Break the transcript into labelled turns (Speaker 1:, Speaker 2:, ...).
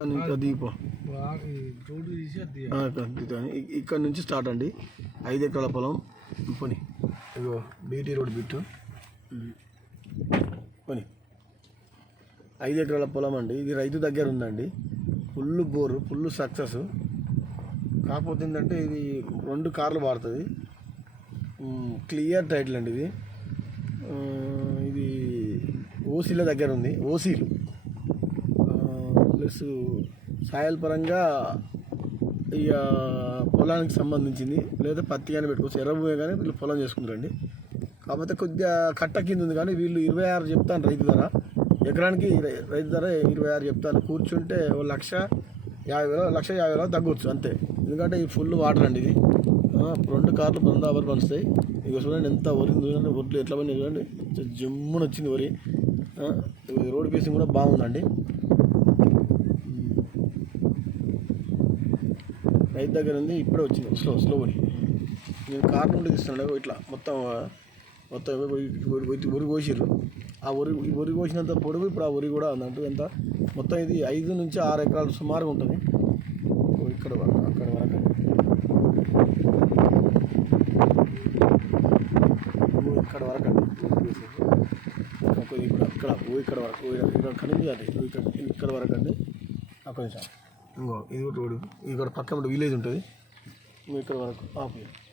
Speaker 1: ఇక్కడ ఇక్కడ నుంచి స్టార్ట్ అండి. ఐదు ఎకరాల పొలం. పని. ఇగో బీటీ రోడ్ బిట్టు. పని. ఐదు ఎకరాల పొలం అండి. ఇది రైతు దగ్గర ఉందండి. Full bore full success. కాకపోతే ఏంటంటే ఇది రెండు కార్లు వాడుతుంది. క్లియర్ టైటిల్ అండి ఇది. ఇది ఓసీల దగ్గర ఉంది. ఓసీలు ప్లస్ సాయల్ పరంగా ఇక పొలానికి సంబంధించింది. లేదా పత్తి కానీ పెట్టుకోవచ్చు ఎర్ర భూమి కానీ వీళ్ళు పొలం చేసుకుంటారండి. కాకపోతే కొద్దిగా కట్ట కింద ఉంది కానీ వీళ్ళు ఇరవై ఆరు చెప్తాను రైతు ధర. ఎకరానికి రైతు ధర ఇరవై ఆరు చెప్తాను. కూర్చుంటే ఓ లక్ష యాభై వేల లక్ష యాభై వేల తగ్గొచ్చు అంతే. ఎందుకంటే ఇది ఫుల్ వాటర్ అండి ఇది. రెండు కార్లు బృందాబర్ అవర్ పనిస్తాయి ఇక చూడండి ఎంత వరి చూడండి ఒడ్లు ఎట్లా పని చూడండి. జమ్మున వచ్చింది వరి. రోడ్ ఫేసింగ్ కూడా బాగుందండి. రైతు దగ్గర ఉంది ఇప్పుడే వచ్చింది. స్లో స్లో నేను కార్ నుండి తీస్తున్నాడు ఇట్లా మొత్తం మొత్తం ఒరి- ఒరి- కోసిర్రు ఆ ఒరి ఈ ఒరి కోసినంత పొడుగు ఇప్పుడు ఆ ఒరి కూడా ఉందంటే ఎంత? మొత్తం ఇది ఐదు నుంచి ఆరు ఎకరాలు సుమారుగా ఉంటుంది. ఇక్కడ వరకు అక్కడ వరకు. ఇక్కడ వరకు. ఇక్కడ ఇక్కడ వరకు. ఇక్కడ కనిపించాలి ఇక్కడ ఇక్కడ వరకు అండి. అక్కడ ఇంకో ఇది కూడా రోడ్డు. ఇది కూడా పక్కన విలేజ్ ఉంటుంది? ఇక్కడ వరకు ఆపు.